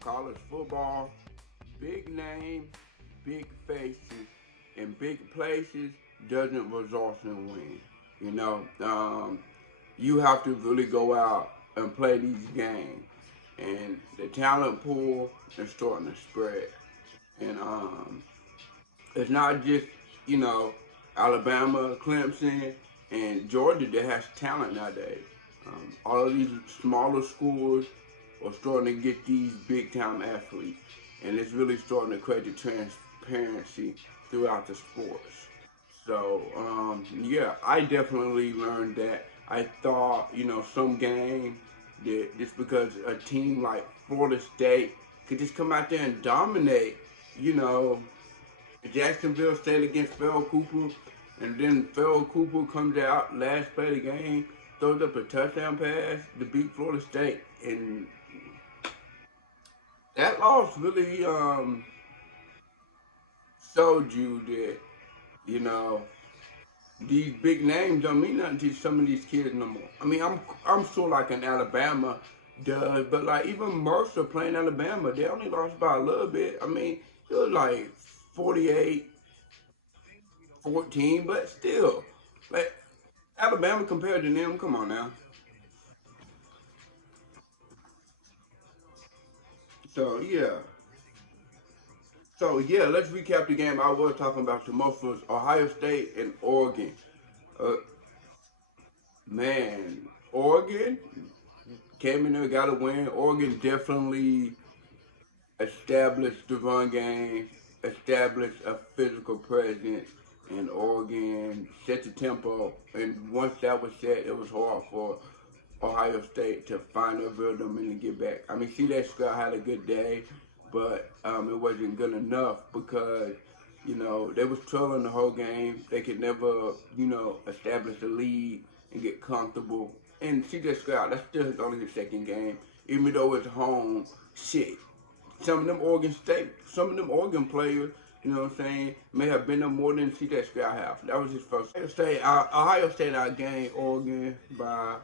college football, big name, big faces, in big places doesn't result in win. You know, you have to really go out and play these games, and the talent pool is starting to spread. And it's not just you know Alabama, Clemson, and Georgia that has talent nowadays. All of these smaller schools are starting to get these big time athletes, and it's really starting to create the transparency throughout the sports. So yeah, I definitely learned that. I thought some game that just because a team like Florida State could just come out there and dominate, you know, Jacksonville State against Phil Cooper, and then Phil Cooper comes out last play of the game, throws up a touchdown pass to beat Florida State, and that loss really showed you that you know these big names don't mean nothing to some of these kids no more. I mean, I'm sure like in Alabama does, but like even Mercer playing Alabama, they only lost by a little bit. I mean, it was like 48-14, but still, like Alabama compared to them, come on now. So yeah, let's recap the game I was talking about the most was Ohio State and Oregon. Uh, man, Oregon came in there, got a win. Oregon definitely established the run game, established a physical presence, and Oregon set the tempo. And once that was set, it was hard for Ohio State to find a rhythm and to get back. I mean, C.J. Stroud had a good day, but it wasn't good enough because they was trailing the whole game. They could never establish a lead and get comfortable. And C.J. Stroud, that's still only his second game, even though it's home. Shit, some of them Oregon players, you know what I'm saying, may have been there more than C.J. Stroud have. That was his first. Ohio State outgained Oregon by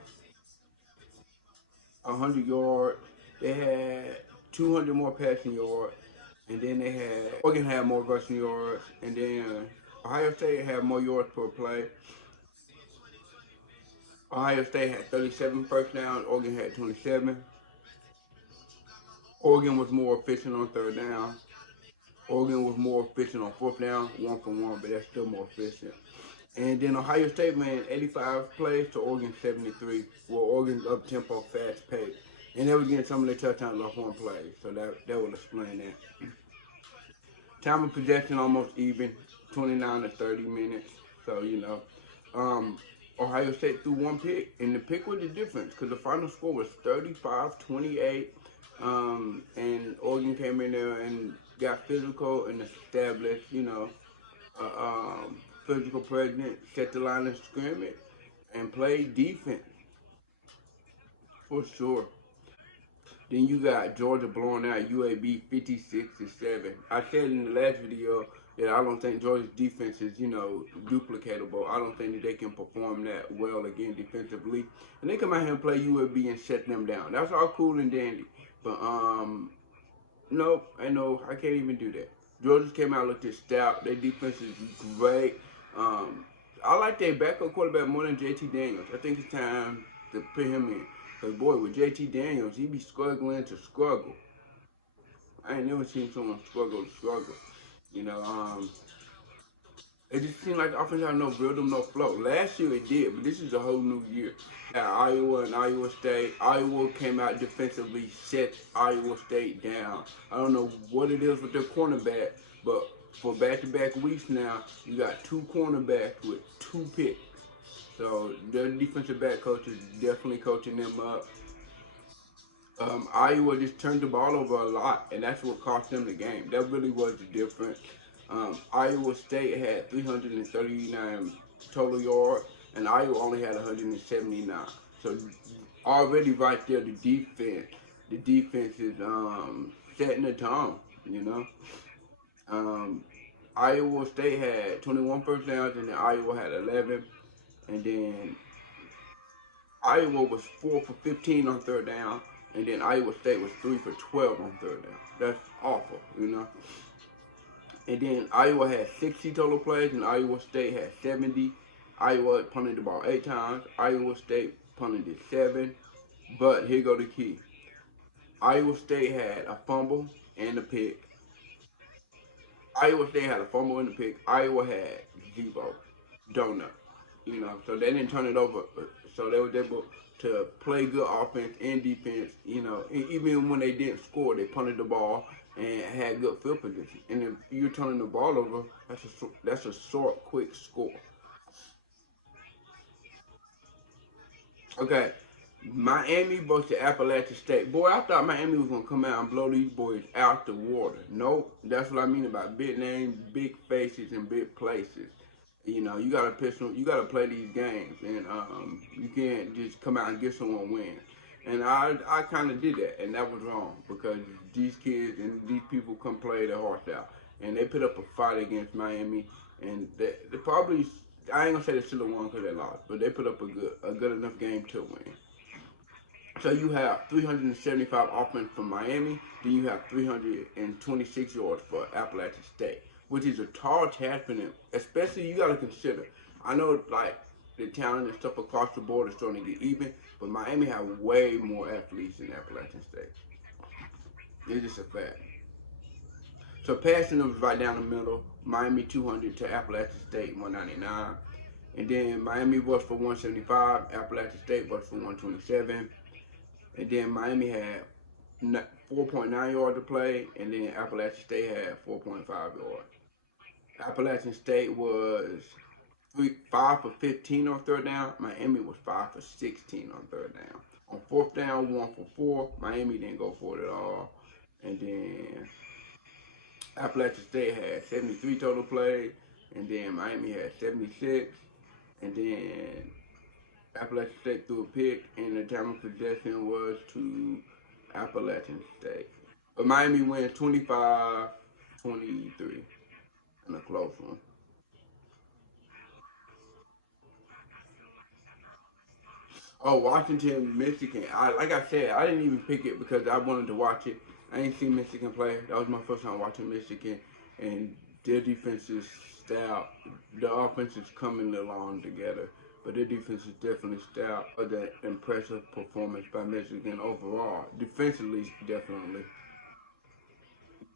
100 yards. They had 200 more passing yards, and then Oregon had more rushing yards, and then Ohio State had more yards per play. Ohio State had 37 first down. Oregon had 27. Oregon was more efficient on third down. Oregon was more efficient on fourth down, 1 for 1, but that's still more efficient. And then Ohio State ran 85 plays to Oregon 73, where Oregon's up tempo, fast pace. And they were getting some of their touchdowns off one play, so that would explain that. Time of possession almost even, 29 to 30 minutes. So, Ohio State threw one pick, and the pick was the difference because the final score was 35-28. And Oregon came in there and got physical and established, physical presence, set the line of scrimmage, and played defense for sure. Then you got Georgia blowing out UAB 56-7. I said in the last video that I don't think Georgia's defense is, duplicatable. I don't think that they can perform that well again defensively. And they come out here and play UAB and shut them down. That's all cool and dandy. But no, I can't even do that. Georgia came out looked stout. Their defense is great. I like their backup quarterback more than JT Daniels. I think it's time to put him in. Because, boy, with JT Daniels, he be struggling to struggle. I ain't never seen someone struggle to struggle. It just seemed like the offense had no rhythm, no flow. Last year it did, but this is a whole new year. Yeah, Iowa and Iowa State. Iowa came out defensively, set Iowa State down. I don't know what it is with their cornerback, but for back-to-back weeks now, you got two cornerbacks with two picks. So their defensive back coach is definitely coaching them up. Iowa just turned the ball over a lot, and that's what cost them the game. That really was the difference. Iowa State had 339 total yards, and Iowa only had 179. So already right there, the defense is setting the tone. Iowa State had 21 first downs, and then Iowa had 11, and then Iowa was 4 for 15 on third down, and then Iowa State was 3 for 12 on third down. That's awful, you know. And then Iowa had 60 total plays, and Iowa State had 70. Iowa punted the ball 8 times. Iowa State punted it 7. But here go the key. Iowa State had a fumble and a pick. Iowa State had a fumble and a pick. Iowa had 0 donut. You know, so they didn't turn it over. So they was able to play good offense and defense. You know, and even when they didn't score, they punted the ball and had good field position. And if you're turning the ball over, that's a short, quick score. Okay, Miami versus Appalachian State. Boy, I thought Miami was gonna come out and blow these boys out the water. Nope, that's what I mean about big names, big faces, and big places. You know, you gotta you gotta play these games, and you can't just come out and get someone wins. And I kind of did that, and that was wrong because these kids and these people come play their hearts out, and they put up a fight against Miami, and they probably, I ain't gonna say they should have won because they lost, but they put up a good enough game to win. So you have 375 offense from Miami, then you have 326 yards for Appalachian State, which is a tall task for them. Especially, you got to consider. I know like the talent and stuff across the board is starting to get even, but Miami have way more athletes than Appalachian State. It's just a fact. So passing was right down the middle. Miami 200 to Appalachian State 199, and then Miami was for 175. Appalachian State was for 127. And then Miami had 4.9 yards to play, and then Appalachian State had 4.5 yards. Appalachian State was 5 for 15 on third down. Miami was 5 for 16 on third down. On fourth down, 1 for 4. Miami didn't go for it at all. And then Appalachian State had 73 total plays, and then Miami had 76. And then Appalachian State threw a pick, and the time of possession was to Appalachian State. But Miami wins 25-23 in a close one. Oh, Washington, Michigan. Like I said, I didn't even pick it because I wanted to watch it. I ain't seen Michigan play. That was my first time watching Michigan, and their defense is stout. The offense is coming along together, but their defense is definitely stout. The impressive performance by Michigan overall, defensively, definitely.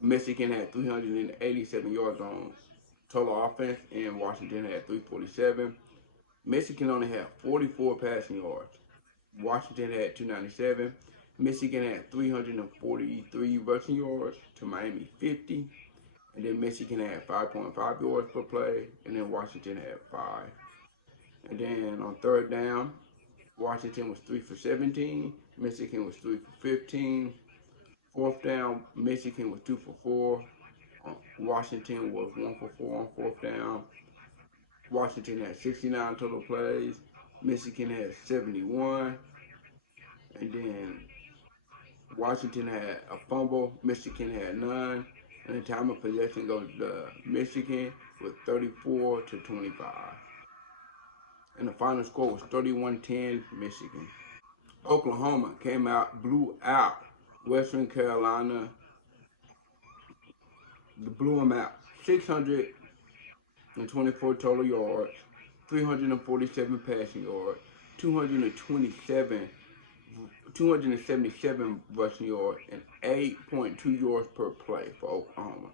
Michigan had 387 yards on total offense, and Washington had 347. Michigan only had 44 passing yards. Washington had 297. Michigan had 343 rushing yards to Miami 50. And then Michigan had 5.5 yards per play. And then Washington had 5. And then on third down, Washington was 3 for 17. Michigan was 3 for 15. Fourth down, Michigan was 2 for 4. Washington was 1 for 4 on fourth down. Washington had 69 total plays. Michigan had 71. And then Washington had a fumble. Michigan had none. And the time of possession goes to Michigan with 34-25. And the final score was 31-10 Michigan. Oklahoma came out, blew out Western Carolina. Blew them out. 624 total yards, 347 passing yards, 277 rushing yards, and 8.2 yards per play for Oklahoma.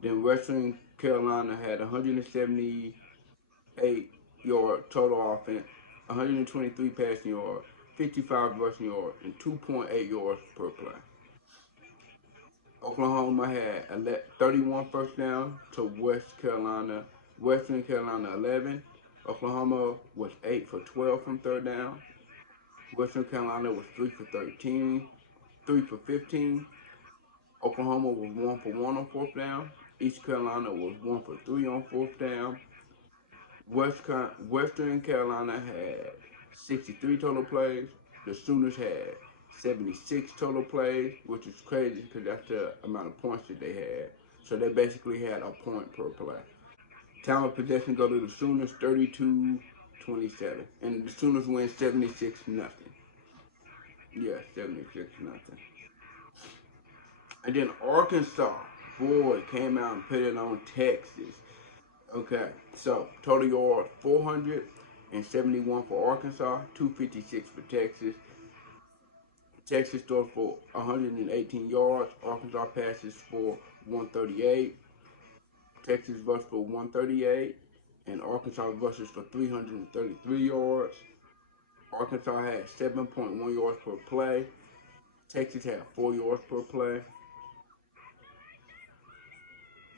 Then Western Carolina had 178 yard total offense, 123 passing yards, 55 rushing yards, and 2.8 yards per play. Oklahoma had 31 first down to Western Carolina 11. Oklahoma was 8 for 12 from third down. Western Carolina was 3 for 13, 3 for 15. Oklahoma was 1 for 1 on fourth down. East Carolina was 1 for 3 on fourth down. Western Carolina had 63 total plays. The Sooners had 76 total plays, which is crazy because that's the amount of points that they had. So they basically had a point per play. Time of possession go to the Sooners 32-27. And the Sooners win 76-0. Yeah, 76-0. And then Arkansas, boy, came out and put it on Texas. Okay, so total yards 471 for Arkansas, 256 for Texas. Texas throws for 118 yards. Arkansas passes for 138. Texas rushed for 138, and Arkansas rushes for 333 yards. Arkansas had 7.1 yards per play. Texas had 4 yards per play.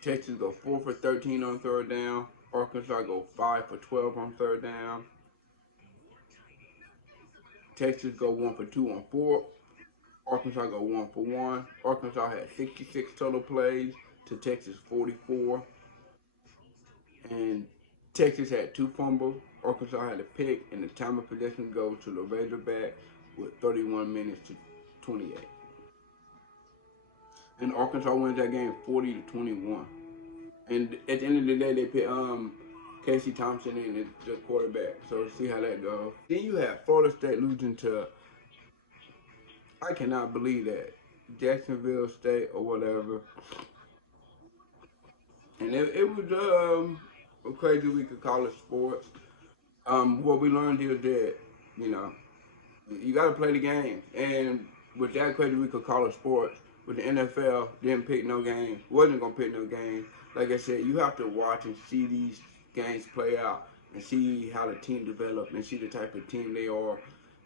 Texas go 4 for 13 on third down. Arkansas go 5 for 12 on third down. Texas go 1 for 2 on fourth. Arkansas go 1 for 1. Arkansas had 66 total plays to Texas 44. And Texas had 2 fumbles. Arkansas had a pick, and the time of possession goes to the Razorback with 31 minutes to 28. And Arkansas wins that game 40-21. And at the end of the day, they put Casey Thompson in the quarterback. So see how that goes. Then you have Florida State losing to, I cannot believe that, Jacksonville State or whatever. And it was a crazy week of college sports. What we learned is that, you know, you got to play the game. And with that crazy week of college sports, with the NFL didn't pick no game, wasn't going to pick no game. Like I said, you have to watch and see these games play out and see how the team develop and see the type of team they are.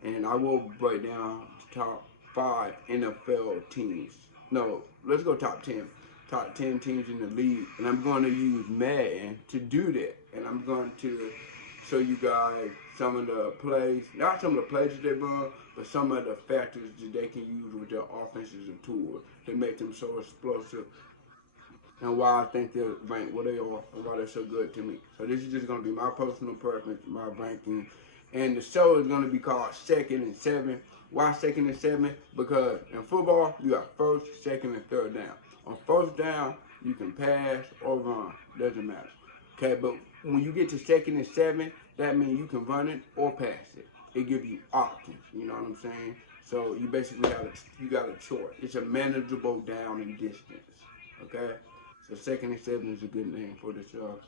And I will break down the top 5 NFL teams. No, let's go top 10. Top 10 teams in the league. And I'm going to use Madden to do that. And I'm going to show you guys some of the plays, not some of the plays that they run, but some of the factors that they can use with their offenses and tools to make them so explosive, and why I think they're ranked where they are and why they're so good to me. So this is just going to be my personal preference, my ranking. And the show is going to be called Second and 7. Why second and 7? Because in football, you got first, second, and third down. On first down, you can pass or run. Doesn't matter. Okay, but when you get to second and 7, that means you can run it or pass it. It gives you options. You know what I'm saying? So you basically got a choice. It's a manageable down and distance. Okay? So second and 7 is a good name for the show.